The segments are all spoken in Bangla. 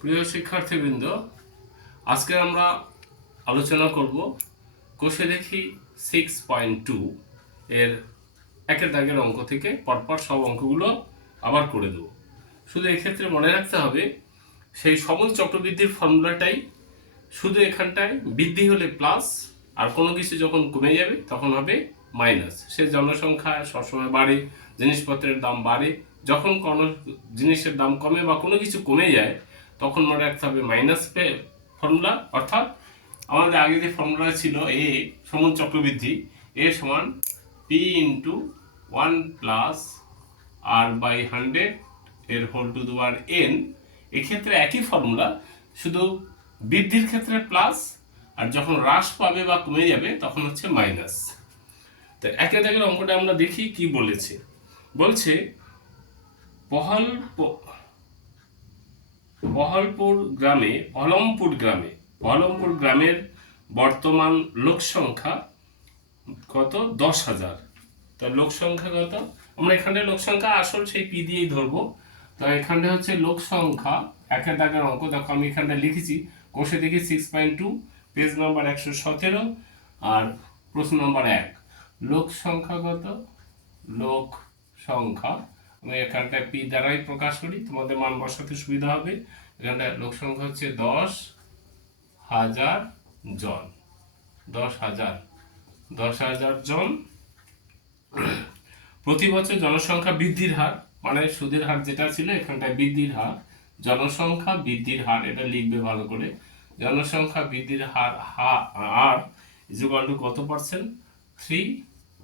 প্রিয় শিক্ষার্থীবৃন্দ, আজকে আমরা আলোচনা করব কোষে দেখি সিক্স পয়েন্ট টু এর একের দাগের অঙ্ক থেকে পরপর সব অঙ্কগুলো আবার করে দেবো। শুধু এক্ষেত্রে মনে রাখতে হবে, সেই সবল চক্রবৃদ্ধির ফর্মুলাটাই শুধু এখানটায় বৃদ্ধি হলে প্লাস আর কোনো কিছু যখন কমে যাবে তখন হবে মাইনাস সে জনসংখ্যা সবসময় বাড়ে, জিনিসপত্রের দাম বাড়ে, যখন কোনো জিনিসের দাম কমে বা কোনো কিছু কমে যায় তখন মনে রাখতে হবে মাইনাস পে ফর্মুলা অর্থাৎ আমাদের আগে যে ফর্মুলা ছিল এ সমান চক্রবৃদ্ধি এ সমান P into one plus R by hundred এর whole to the power n এক্ষেত্রে একই ফর্মুলা শুধু বৃদ্ধির ক্ষেত্রে প্লাস আর যখন হ্রাস পাবে বা কমে যাবে, তখন হচ্ছে মাইনাস তো একে দেখের অঙ্কটা আমরা দেখি কি বলেছে। বলছে, বহল বহলপুর গ্রামে অলমপুর গ্রামে অলমপুর গ্রামের বর্তমান লোক সংখ্যা কত? দশ হাজার। তো লোক সংখ্যা কত? আমরা এখানে লোক সংখ্যা আসল সেই পি দিয়েই ধরবো। তো এখানে হচ্ছে লোক সংখ্যা একের দাগের অঙ্ক। দেখো, আমি এখানটা লিখেছি, কোষে দেখি six point two page number একশো সতেরো আর প্রশ্ন নম্বর এক। লোক সংখ্যা কত? লোক সংখ্যা এখানটায় পি দ্বারাই প্রকাশ করি, তোমাদের মান বসাতে সুবিধা হবে। এখানটায় লোক সংখ্যা হচ্ছে দশ হাজার জন। দশ হাজার দশ হাজার জন। প্রতি বছর জনসংখ্যা বৃদ্ধির হার মানে সুদের হার যেটা ছিল, এখানটায় বৃদ্ধির হার, জনসংখ্যা বৃদ্ধির হার, এটা লিখবে ভালো করে। জনসংখ্যা বৃদ্ধির হার হার টু কত পার্সেন্ট থ্রি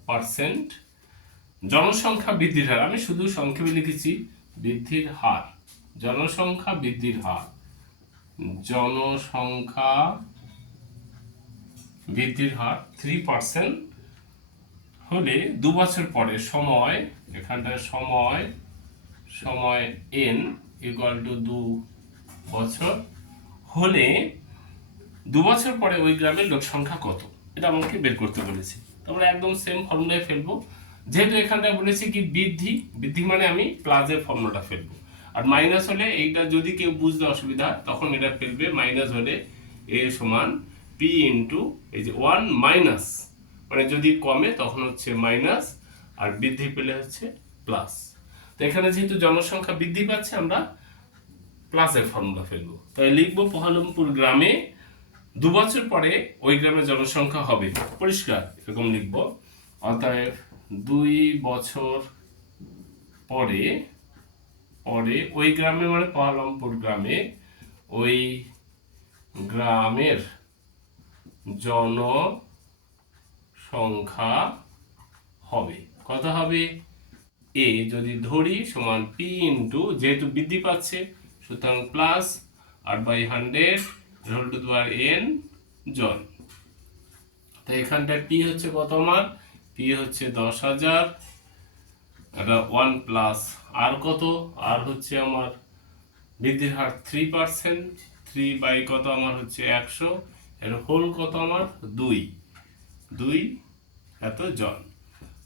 পার্সেন্ট জনসংখ্যা বৃদ্ধির হার। আমি শুধু সংক্ষেপে লিখেছি, বৃদ্ধির হার। জনসংখ্যা বৃদ্ধির হার। জনসংখ্যা বৃদ্ধির হার থ্রি পার্সেন্ট হলে দু বছর পরে সময়, এখানটায় সময় সময় এন ইকুয়াল টু দু বছর হলে দু বছর পরে ওই গ্রামের লোক সংখ্যা কত? এটা আমাকে বের করতে বলেছি। তোমরা একদম সেম ফর্মুলায় ফেলব। যেহেতু এখানটায় বলেছি কি বৃদ্ধি বৃদ্ধি মানে আমি প্লাসের ফর্মুলাটা ফেলব। আর মাইনাস হলে এইটা যদি কেউ বুঝতে অসুবিধা, তখন এটা ফেলবে মাইনাস হলে এ সমান পি ইন্টু এই যে ওয়ান মাইনাস মানে যদি কমে, তখন হচ্ছে মাইনাস আর বৃদ্ধি পেলে হচ্ছে প্লাস তো এখানে যেহেতু জনসংখ্যা বৃদ্ধি পাচ্ছে, আমরা প্লাসের ফর্মুলা ফেলব। তাই লিখব পহালমপুর গ্রামে দু বছর পরে ওই গ্রামের জনসংখ্যা হবে। পরিষ্কার, এরকম লিখব। অতএব দুই বছর পরে পরে ওই গ্রামে মানে পহালমপুর গ্রামে, ওই গ্রামের জন সংখ্যা হবে। কত হবে? এ যদি ধরি সমান পি ইন্টু যেহেতু বৃদ্ধি পাচ্ছে, সুতরাং প্লাস আট by hundred whole to the power n জন। তো এখানটায় পি হচ্ছে কত আমার পি হচ্ছে দশ হাজার, এটা ওয়ান প্লাস আর কত? আর হচ্ছে আমার বৃদ্ধির হার থ্রি পার্সেন্ট থ্রি বাই কত আমার হচ্ছে একশো, এর হোল কত আমার? দুই। দুই এত জন।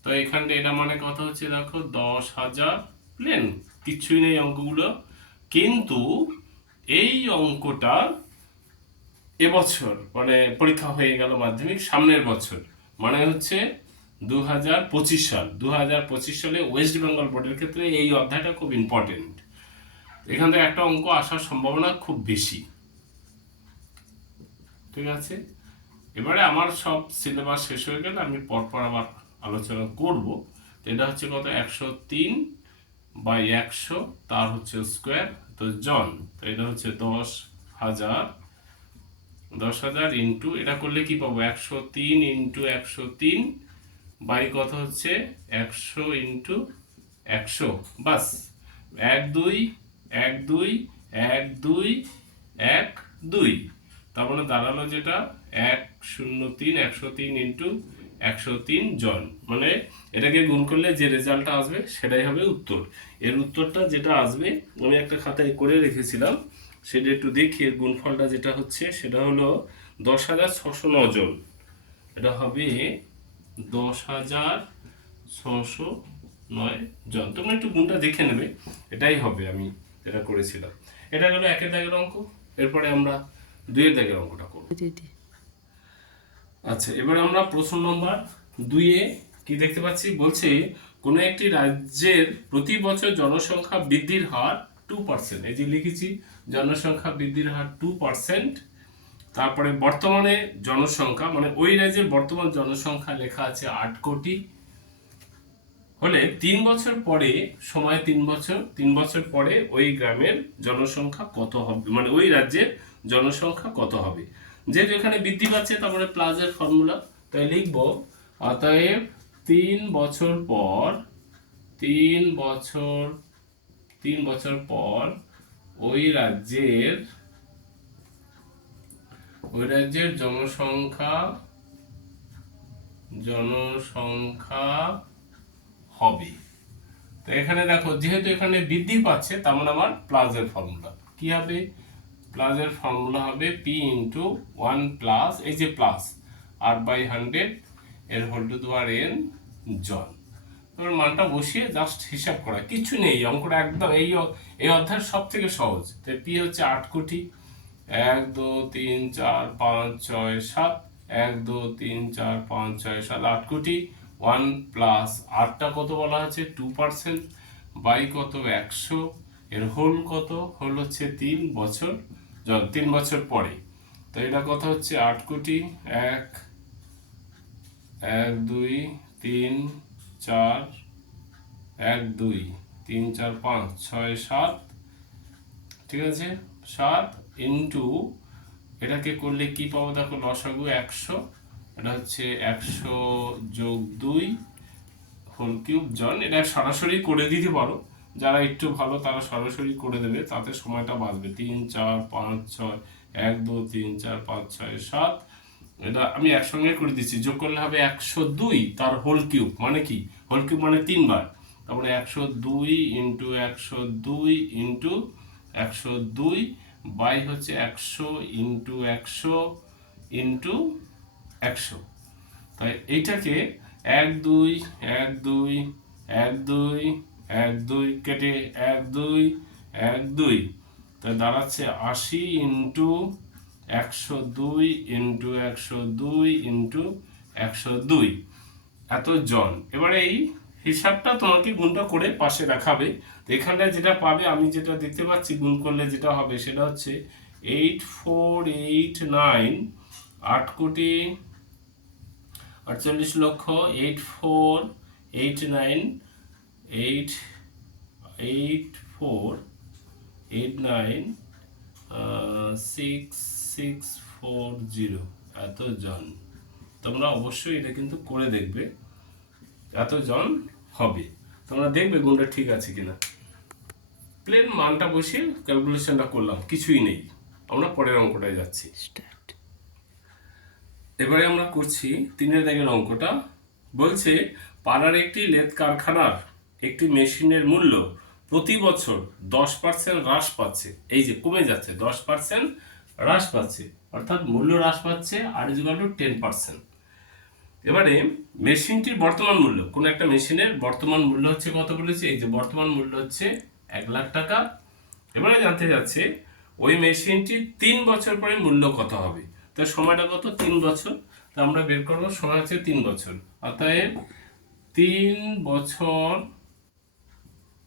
তো এখানটা এটা মানে কথা হচ্ছে দেখো? দশ হাজার প্লেন। কিচ্ছুই নেই অঙ্কগুলো। কিন্তু এই অঙ্কটা এবছর মানে পরীক্ষা হয়ে গেল মাধ্যমিক, সামনের বছর। মানে হচ্ছে দু হাজার পঁচিশ সাল। দু হাজার পঁচিশ সালে ওয়েস্ট বেঙ্গল বোর্ডের ক্ষেত্রে এই অধ্যায়টা খুব ইম্পর্টেন্ট এখান থেকে একটা অঙ্ক আসার সম্ভাবনা খুব বেশি। ঠিক আছে? এবারে আমার সব সিলেবাস শেষ হয়ে গেলে আমি পরপর আবার আলোচনা করব। তো এটা হচ্ছে কত? একশো তিন বাই একশো, তার হচ্ছে স্কোয়ার তো জন। তো এটা হচ্ছে দশ হাজার। দশ হাজার ইন্টু এটা করলে কি পাবো? একশো তিন ইন্টু একশো তিন বাই কত হচ্ছে একশো ইন্টু একশো। বাস, এক দুই এক দুই এক দুই এক দুই। তার মানে দাঁড়াল যেটা এক শূন্য তিন, একশো তিন ইন্টু একশো তিন জন। মানে এটাকে গুণ করলে যে রেজাল্টটা আসবে সেটাই হবে উত্তর। এর উত্তরটা যেটা আসবে, আমি একটা খাতায় করে রেখেছিলাম, সেটা একটু দেখি, এর গুণফলটা যেটা হচ্ছে, সেটা হলো দশ হাজার ছশো জন। এটা হবে দশ হাজার ছশো নয় জন। তোমরা একটু গুণটা দেখে নেবে এটাই হবে আমি এটা করেছিলাম। এটা গেল একের দাগের অঙ্ক এরপরে আমরা দুইয়ের দাগের অঙ্কটা করব। আচ্ছা এবার আমরা প্রশ্ন নম্বর দুইয়ে কি দেখতে পাচ্ছি? বলছে কোনো একটি রাজ্যের প্রতি বছর জনসংখ্যা বৃদ্ধির হার টু পার্সেন্ট এই যে লিখেছি জনসংখ্যা বৃদ্ধির হার টু পার্সেন্ট তারপরে বর্তমানে জনসংখ্যা মানে ওই রাজ্যের বর্তমান জনসংখ্যা লেখা আছে আট কোটি। হলে তিন বছর পরে, সময় তিন বছর তিন বছর পরে ওই গ্রামের জনসংখ্যা কত হবে? মানে ওই রাজ্যের জনসংখ্যা কত হবে? যেহেতু এখানে বৃদ্ধি পাচ্ছে, তারপরে প্লাসের ফর্মুলা। তাই লিখব, অতএব তিন বছর পর, তিন বছর তিন বছর পর ওই রাজ্যের ওই রাজ্যের জনসংখ্যা জনসংখ্যা হবে। তো এখানে দেখো, যেহেতু এখানে বৃদ্ধি পাচ্ছে, তার মানে আমার প্লাসের ফর্মুলা কি হবে? প্লাসের ফর্মুলা হবে পি ইন্টু ওয়ান প্লাস এই যে প্লাস আর বাই হান্ড্রেড এর whole to the power n জন। এবার মানটা বসিয়ে জাস্ট হিসাব করা। কিছু নেই, অঙ্কটা একদম এই এই অধ্যায়ের সব থেকে সহজ। তো পি হচ্ছে আট কোটি এক, দু, তিন, চার, পাঁচ, ছয়, সাত। এক, দু, তিন, চার, পাঁচ, ছয়, সাত, আট কোটি। ওয়ান প্লাস আটটা কত বলা আছে টু পার্সেন্ট। বাই কত? একশো। এর হোল কত? হোল হচ্ছে তিন বছর তিন বছর পরে। তো এটা কত হচ্ছে? আট কোটি। এক এক, দুই, তিন, চার, এক, দুই, তিন, চার, পাঁচ, ছয়, সাত। ঠিক আছে? সাত ইন্টু এটাকে করলে কি পাবো? দেখো, লসাগু একশো, এটা হচ্ছে একশো যোগ দুই হোল কিউব জন। এটা সরাসরি করে দিতে পারো। যারা একটু ভালো, তারা সরাসরি করে দেবে। তাতে সময়টা বাঁচবে। তিন, চার, পাঁচ, ছয়, এক, দু, তিন, চার, পাঁচ, ছয়, সাত। এটা আমি একসঙ্গে করে দিচ্ছি। যোগ করলে হবে একশো দুই তার হোল কিউব মানে কি? হোল কিউব মানে তিনবার। তারপরে একশো দুই ইন্টু একশো দুই ইন্টু একশো দুই বাই হচ্ছে একশো ইন্টু একশো ইন্টু একশো। তাই এইটাকে এক দুই এক দুই এক দুই এক দুই কেটে এক দুই এক দুই। তাই দাঁড়াচ্ছে আশি ইন্টু একশো দুই ইন্টু একশো দুই ইন্টু একশো দুই। এত জন। এবারে এই হিসাবটা তোমাকে গুণটা করে পাশে রাখাবে। এখানটায় যেটা পাবে, আমি যেটা দেখতে পাচ্ছি, গুণ করলে যেটা হবে সেটা হচ্ছে এইট ফোর এইট নাইন আট কোটি আটচল্লিশ লক্ষ eight four eight nine eight eight four eight nine six six four zero এত জন তোমরা অবশ্যই এটা কিন্তু করে দেখবে। এত জন হবে। তোমরা দেখবে গুণটা ঠিক আছে কিনা। প্লেন মানটা বসিয়ে ক্যালকুলেশনটা করলাম কিছুই নেই। আমরা পরের অঙ্কটায় যাচ্ছি। এবারে আমরা করছি তিনের দাগের অঙ্কটা। বলছে পাড়ার একটি লেদ কারখানার একটি মেশিনের মূল্য প্রতি বছর দশ পার্সেন্ট হ্রাস পাচ্ছে। এই যে কমে যাচ্ছে দশ পার্সেন্ট হ্রাস পাচ্ছে। অর্থাৎ মূল্য হ্রাস পাচ্ছে R is to ten percent এবারে মেশিনটির বর্তমান মূল্য কোন একটা মেশিনের বর্তমান মূল্য হচ্ছে কত বলেছে? এই যে বর্তমান মূল্য হচ্ছে এক লাখ টাকা। এবারে জানতে যাচ্ছে ওই মেশিনটির তিন বছর পরে মূল্য কত হবে? তো সময়টা কত? তিন বছর। তো আমরা বের করব, সময় হচ্ছে তিন বছর। অতএব তিন বছর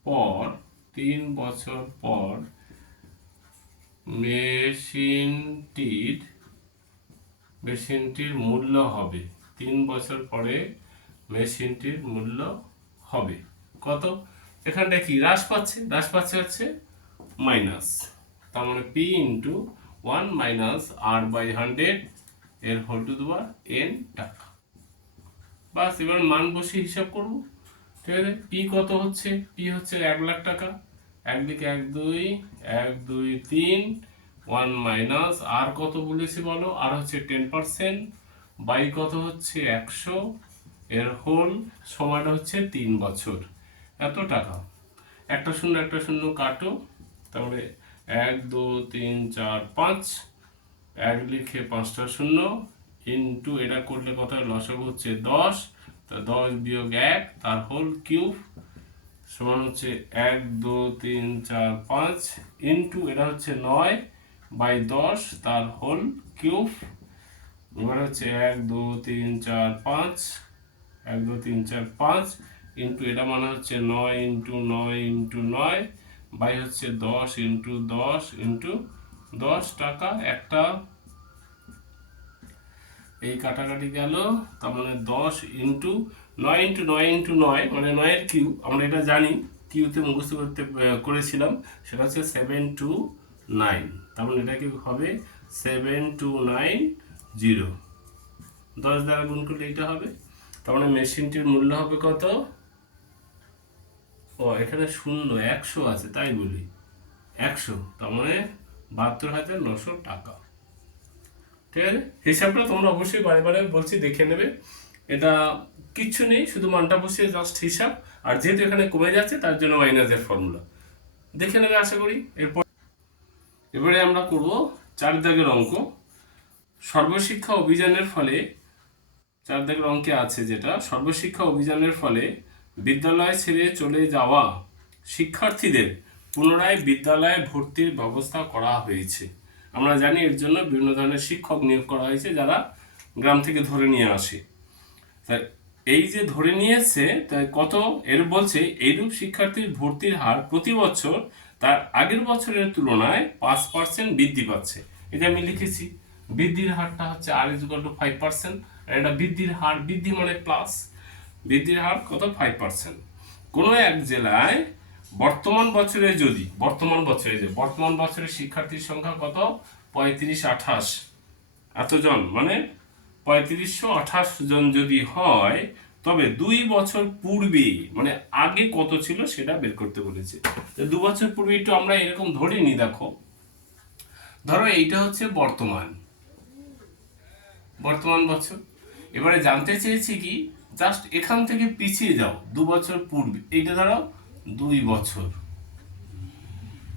পর, তিন বছর পর মেশিনটির মেশিনটির মূল্য হবে। তিন বছর পরে মেশিনটির মূল্য হবে। কত? এখানটা কি? হ্রাস পাচ্ছে। হ্রাস পাচ্ছে হচ্ছে মাইনাস তার মানে P into one minus R by hundred এর whole to the power n টাকা। বাস, এবার মান বসে হিসাব করব। ঠিক আছে? পি কত হচ্ছে? পি হচ্ছে এক লাখ টাকা। একদিকে এক দুই এক দুই তিন ওয়ান মাইনাস আর কত বলেছি বলো? আর হচ্ছে টেন পার্সেন্ট বাই কত হচ্ছে একশো? এর হোল সময়টা হচ্ছে তিন বছর। এত টাকা একটা শূন্য একটা শূন্য কাটো, তারপরে এক, দু, তিন, চার, পাঁচ, এক লিখে পাঁচটা শূন্য ইন্টু এটা করলে কত? লসাগু হচ্ছে দশ, তা দশ বিয়োগ এক, তার হোল কিউব সমান হচ্ছে এক, দু, তিন, চার, পাঁচ ইন্টু এটা হচ্ছে নয় বাই দশ, তার হোল কিউব এবার হচ্ছে এক, দু, তিন, চার, পাঁচ, এক, দু, তিন, চার, পাঁচ ইন্টু এটা মানে হচ্ছে নয় ইন্টু নয় ইন্টু নয় বাই হচ্ছে দশ ইন্টু দশ ইন্টু দশ টাকা একটা এই কাটাকাটি গেল, তার মানে দশ ইন্টু নয় ইন্টু নয় ইন্টু নয় মানে নয়ের কিউ, আমরা এটা জানি, কিউতে মুখস্থ করতে করেছিলাম, সেটা হচ্ছে সেভেন টু নাইন তার মানে এটা কি হবে? সেভেন টু নাইন জিরো দশ দ্বারা গুণ করলে এটা হবে, তার মানে মেশিনটির মূল্য হবে কত? ও, এখানে শূন্য, একশো আছে, তাই বলি। একশো, তার মানে বাহাত্তর হাজার নশো টাকা। ঠিক আছে? হিসাবটা তোমরা অবশ্যই বারে বারে বলছি, দেখে নেবে। এটা কিচ্ছু নেই, শুধু মানটা বসিয়ে জাস্ট হিসাব। আর যেহেতু এখানে কমে যাচ্ছে, তার জন্য মাইনাসের ফর্মুলা দেখে নেবে, আশা করি। এরপর এবারে আমরা করব চার দাগের অঙ্ক। সর্বশিক্ষা অভিযানের ফলে, চার দাগের অঙ্কে আছে যেটা, সর্বশিক্ষা অভিযানের ফলে বিদ্যালয় ছেড়ে চলে যাওয়া শিক্ষার্থীদের পুনরায় বিদ্যালয়ে ভর্তির ব্যবস্থা করা হয়েছে। আমরা জানি এর জন্য বিভিন্ন ধরনের শিক্ষক নিয়োগ করা হয়েছে যারা গ্রাম থেকে ধরে নিয়ে আসে। এই যে ধরে নিয়েছে তাই কত এর বলছে, এইরূপ শিক্ষার্থীর ভর্তির হার প্রতি বছর তার আগের বছরের তুলনায় পাঁচ পার্সেন্ট বৃদ্ধি পাচ্ছে। এটা আমি লিখেছি। বৃদ্ধির হারটা হচ্ছে R is to five percent এটা বৃদ্ধির হার, বৃদ্ধি মানে প্লাস বৃদ্ধির হার কত? ফাইভ পার্সেন্ট কোনো এক জেলায় বর্তমান বছরে যদি, বর্তমান বছরে যে, বর্তমান বছরের শিক্ষার্থীর সংখ্যা কত? পঁয়ত্রিশ আঠাশ। এতজন মানে পঁয়ত্রিশশো আঠাশ জন যদি হয়, তবে দুই বছর পূর্বে মানে আগে কত ছিল সেটা বের করতে বলেছে। দু বছর পূর্বে একটু আমরা এরকম ধরে নি দেখো। ধরো এইটা হচ্ছে বর্তমান। বর্তমান বছর। এবারে জানতে চেয়েছি কি জাস্ট এখান থেকে পিছিয়ে যাও, দু বছর পূর্বে। এইটা ধরো দুই বছর।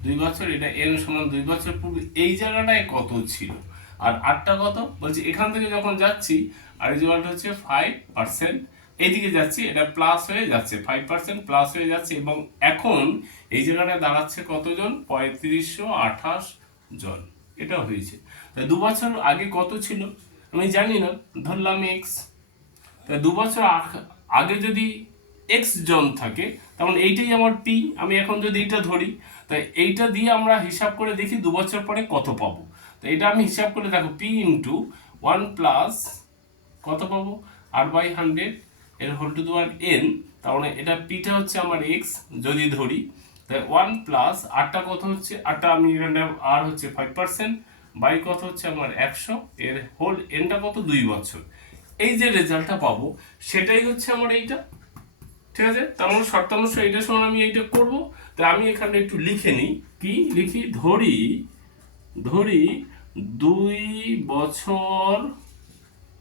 দুই বছর, এটা এন সমান দুই বছর পূর্বে। এই জায়গাটায় কত ছিল? আর আটটা কত? বলছি, এখান থেকে যখন যাচ্ছি, আর রেজাল্ট হচ্ছে ফাইভ পার্সেন্ট এইদিকে যাচ্ছি, এটা প্লাস হয়ে যাচ্ছে ফাইভ পার্সেন্ট প্লাস হয়ে যাচ্ছে, এবং এখন এই জায়গাটায় দাঁড়াচ্ছে কতজন? পঁয়ত্রিশশো আঠাশ জন। এটা হয়েছে। তা দু বছর আগে কত ছিল? আমি জানি না। ধরলাম এক্স তা দু বছর আগ- যদি এক্স জন থাকে তখন এইটাই আমার পি আমি এখন যদি এইটা ধরি, তাই এইটা দিয়ে আমরা হিসাব করে দেখি দু বছর পরে কত পাবো। তো এটা আমি হিসাব করে দেখো পি ইন্টু ওয়ান প্লাস কত পাবো? আর বাই হান্ড্রেড এর whole to the power n মানে এটা পিটা হচ্ছে আমার এক্স যদি ধরি তাই ওয়ান প্লাস আটটা কত হচ্ছে? আটটা আমি এখানে আর হচ্ছে ফাইভ পার্সেন্ট বাই কত হচ্ছে? আমার একশো, এর হোল এনটা কত? দুই বছর। এই যে রেজাল্টটা পাবো, সেটাই হচ্ছে আমার এইটা। ঠিক আছে? তার মানে শর্তাংশ এইটার সময় আমি এইটা করব। তাই আমি এখানে একটু লিখে নিই। কি? লিখি, ধরি ধরি দুই বছর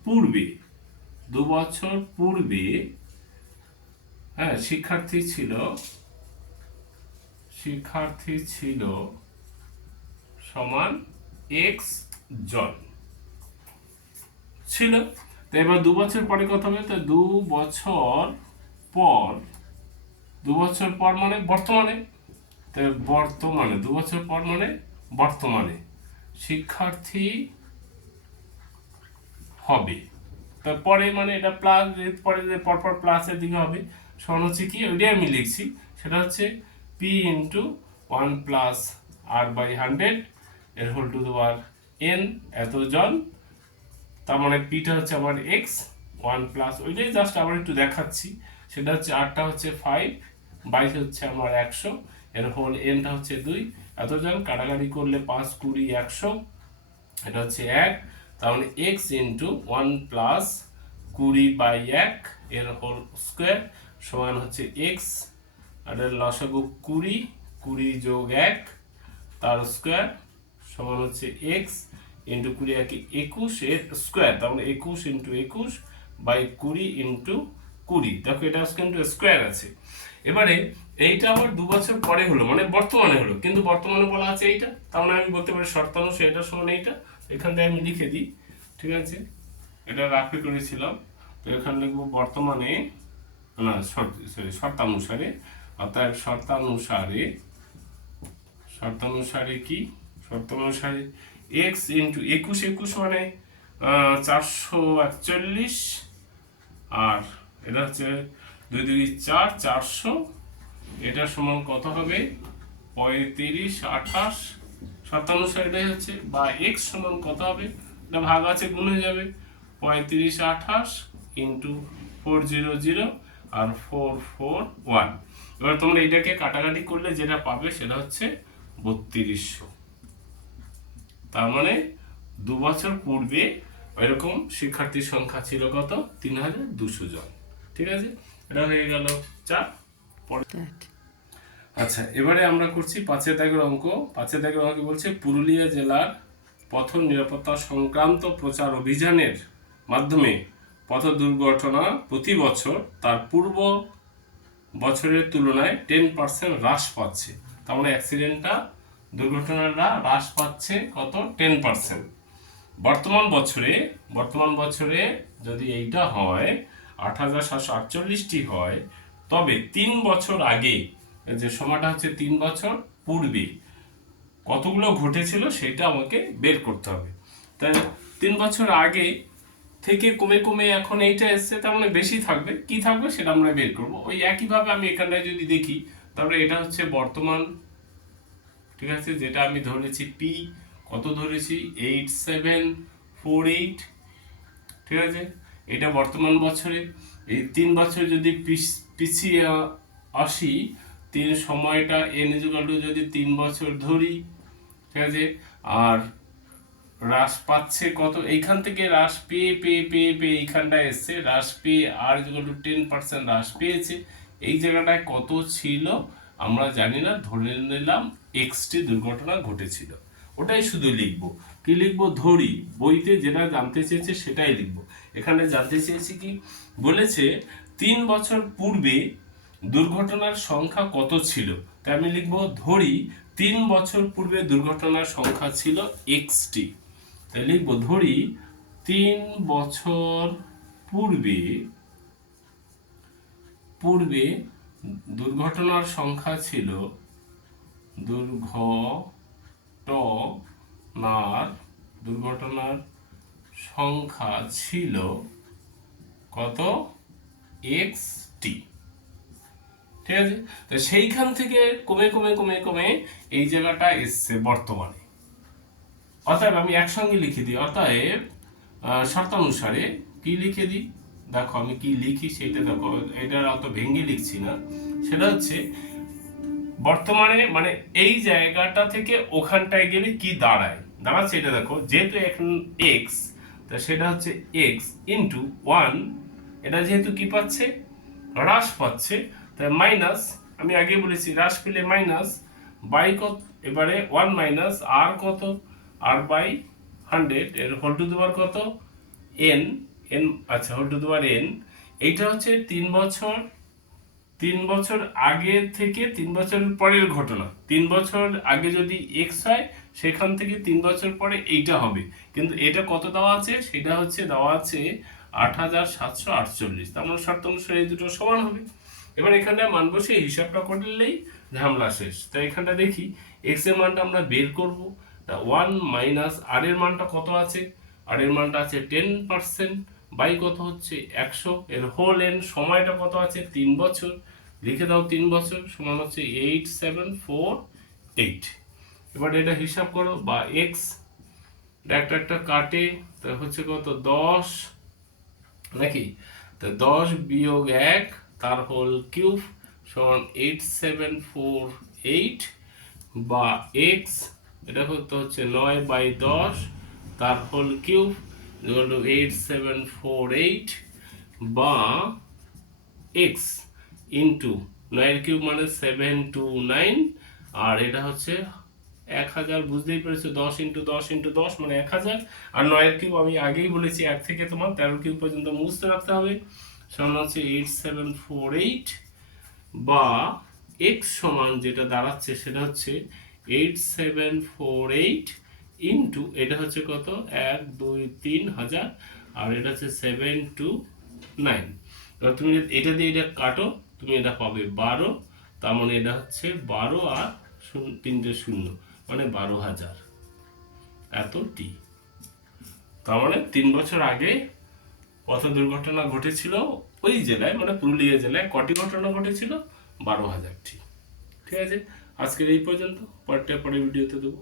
পূর্বে, দু বছর পূর্বে হ্যাঁ শিক্ষার্থী ছিল শিক্ষার্থী ছিল সমান এক্স জন। ছিল? তো এবার দু বছর পরে কত হবে তো দু বছর পর, দু বছর পর মানে বর্তমানে। তো বর্তমানে, দু বছর পর মানে বর্তমানে শিক্ষার্থী হবে। তারপরে মানে এটা প্লাস পরে যে পরপর প্লাসের দিকে হবে। সমান হচ্ছে কি, ওইটাই আমি লিখছি, সেটা হচ্ছে P into one plus R by hundred এর whole to the power n এতজন তার মানে পিটা হচ্ছে আমার এক্স ওয়ান প্লাস ওইটাই জাস্ট আবার একটু দেখাচ্ছি। সেটা হচ্ছে আটটা হচ্ছে ফাইভ বাইশ হচ্ছে আমার একশো, এর হোল এনটা হচ্ছে দুই। এতজন কাটাকাটি করলে পাঁচ কুড়ি একশো, এটা হচ্ছে এক। তাহলে এক্স ইন্টু ওয়ান প্লাস কুড়ি বাই এক, এর হোল স্কোয়ার সমান হচ্ছে এক্স আর এর লসাগু কুড়ি কুড়ি যোগ এক, তার স্কোয়ার সমান হচ্ছে এক্স ইন্টু কুড়ি একে একুশ এর স্কোয়ার তার মানে একুশ ইন্টু একুশ বাই কুড়ি ইন্টু কুড়ি। দেখো এটা কিন্তু স্কোয়ার আছে। এবারে এইটা আবার দু বছর পরে হলো মানে বর্তমানে হলো। কিন্তু বর্তমানে বলা আছে এইটা, তার মানে আমি বলতে পারি শর্তাংশ এটা সমান এইটা, এখান থেকে আমি লিখে দিই, ঠিক আছে? এটা রাফে করেছিলাম, তো এখানে লিখব বর্তমানে, না সরি শর্তানুসারে, অর্থাৎ শর্তানুসারে শর্তানুসারে কি? শর্তানুসারে এক্স ইন্টু একুশ একুশ মানে চারশো একচল্লিশ আর এটা হচ্ছে দুই দুই চার চারশো। এটা সমান কত হবে? পঁয়ত্রিশ আঠাশ শতানুসারে এটাই হচ্ছে, বা এক্স সমান কত হবে? এটা ভাগ আছে, গুণ হয়ে যাবে। পঁয়ত্রিশ আঠাশ ইন্টু ফোর জিরো জিরো আর ফোর ফোর ওয়ান এবার তোমরা এটাকে কাটাকাটি করলে যেটা পাবে সেটা হচ্ছে বত্রিশশো। তার মানে দু বছর পূর্বে এরকম শিক্ষার্থীর সংখ্যা ছিল কত? তিন হাজার দুশো জন। ঠিক আছে? এটা হয়ে গেল চার। পরে আচ্ছা এবারে আমরা করছি পাঁচের দাগের অঙ্ক। পাঁচের দাগের অঙ্ক বলছে পুরুলিয়া জেলার পথ নিরাপত্তা সংক্রান্ত প্রচার অভিযানের মাধ্যমে পথ দুর্ঘটনা প্রতি বছর তার পূর্ব বছরের তুলনায় টেন পার্সেন্ট হ্রাস পাচ্ছে। তার মানে অ্যাক্সিডেন্টটা দুর্ঘটনাটা হ্রাস পাচ্ছে কত? টেন পার্সেন্ট বর্তমান বছরে বর্তমান বছরে যদি এইটা হয় আট হাজার সাতশো আটচল্লিশটি হয়, তবে তিন বছর আগে, যে সময়টা হচ্ছে তিন বছর পূর্বে, কতগুলো ঘটেছিল সেটা আমাকে বের করতে হবে। তাই তিন বছর আগে থেকে কমে কমে এখন এইটা এসছে, তার মানে বেশি থাকবে। কি থাকবে সেটা আমরা বের করব। ওই একইভাবে আমি এখানটায় যদি দেখি তারপরে এটা হচ্ছে বর্তমান ঠিক আছে? যেটা আমি ধরেছি পি কত ধরেছি এইট সেভেন ফোর এইট ঠিক আছে? এটা বর্তমান বছরে। এই তিন বছর যদি পিছ- পিছিয়ে আসি, তিন সময়টা এন টু যদি তিন বছর ধরি, ঠিক আছে? আর হ্রাস পাচ্ছে কত? এইখান থেকে হ্রাস পেয়ে পেয়ে পেয়ে পেয়ে এইখানটায় এসছে। হ্রাস পেয়ে আর টু টেন পার্সেন্ট হ্রাস পেয়েছে। এই জায়গাটায় কত ছিল আমরা জানি না, ধরে নিলাম এক্সটি দুর্ঘটনা ঘটেছিল। ওটাই শুধু লিখব। কি লিখব? ধরি। বইতে যেটা জানতে চেয়েছে সেটাই লিখব। এখানে জানতে চেয়েছি কি? বলেছে, তিন বছর পূর্বে দুর্ঘটনার সংখ্যা কত ছিল? তাই আমি লিখব, ধরি, তিন বছর পূর্বে দুর্ঘটনার সংখ্যা ছিল এক্সটি তাই লিখব, ধরি, তিন বছর পূর্বে পূর্বে দুর্ঘটনার সংখ্যা ছিল দুর্ঘটনার দুর্ঘটনার সংখ্যা ছিল কত? এক্স টি ঠিক আছে? তো সেইখান থেকে কমে কমে কমে কমে এই জায়গাটা এসছে বর্তমানে। অতএব আমি একসঙ্গে লিখে দিই। অতএব শর্তানুসারে কি লিখে দিই? দেখো আমি কি লিখি সেটা দেখো এটা অত ভেঙ্গে লিখছি না। সেটা হচ্ছে বর্তমানে মানে এই জায়গাটা থেকে ওখানটায় গেলে কি দাঁড়ায়? দাঁড়াচ্ছে এটা দেখো, যেহেতু এখন এক্স তা সেটা হচ্ছে এক্স ইন্টু ওয়ান এটা যেহেতু কি পাচ্ছে? হ্রাস পাচ্ছে। তাই মাইনাস আমি আগে বলেছি, হ্রাস পেলে মাইনাস বাই কত? এবারে ওয়ান মাইনাস আর কত? আর বাই হান্ড্রেড এর হোল টু দেওয়ার কত? এন এন আচ্ছা whole to the power n এইটা হচ্ছে তিন বছর তিন বছর আগে থেকে তিন বছর পরের ঘটনা। তিন বছর আগে যদি এক্স হয়, সেখান থেকে তিন বছর পরে এইটা হবে। কিন্তু এটা কত দেওয়া আছে? সেটা হচ্ছে দেওয়া আছে আট হাজার সাতশো আটচল্লিশ। তার মানে শর্ত অনুসারে এই দুটো সমান হবে। এবার এখানটায় মান বসে হিসাবটা করলেই ঝামেলা শেষ। তাই এখানটা দেখি। এক্সের মানটা আমরা বের করব। তা ওয়ান মাইনাস আর এর মানটা কত আছে? আর এর মানটা আছে টেন পার্সেন্ট। বাই কত হচ্ছে? একশো। এর হোল এন সময়টা কত আছে? তিন বছর। লিখে দাও তিন বছর, সমান হচ্ছে এইট সেভেন ফোর এইট এবার এটা হিসাব করো, বা এক্স একটা একটা কাটে, তা হচ্ছে কত? দশ। নাকি? তো দশ বিয়োগ এক, তার হোল কিউব সমান এইট সেভেন ফোর এইট বা এক্স এটা করতে হচ্ছে? নয় বাই দশ, তার whole cube eight seven four eight বা এক্স ইন্টু নয়ের কিউব মানে সেভেন টু নাইন আর এটা হচ্ছে এক হাজার, বুঝতেই পেরেছ, দশ ইন্টু দশ ইন্টু দশ মানে এক হাজার। আর নয়ের কিউব আমি আগেই বলেছি, এক থেকে তোমার তেরো কিউব পর্যন্ত মুছতে রাখতে হবে। সমান হচ্ছে এইট সেভেন ফোর এইট বা এক্স সমান যেটা দাঁড়াচ্ছে সেটা হচ্ছে eight seven four eight into এটা হচ্ছে কত? এক, দুই, তিন হাজার, আর এটা হচ্ছে সেভেন টু নাইন তুমি এটা দিয়ে এটা কাটো তুমি এটা পাবে বারো, তার মানে এটা হচ্ছে বারো আর তিনটে শূন্য মানে বারো হাজার। এত টি তার মানে তিন বছর আগে পথ দুর্ঘটনা ঘটেছিল? ওই জেলায় মানে পুরুলিয়া জেলায় কটি ঘটনা ঘটেছিল? বারো হাজারটি ঠিক আছে? আজকের এই পর্যন্ত, পরেরটা পরে ভিডিওতে দেবো।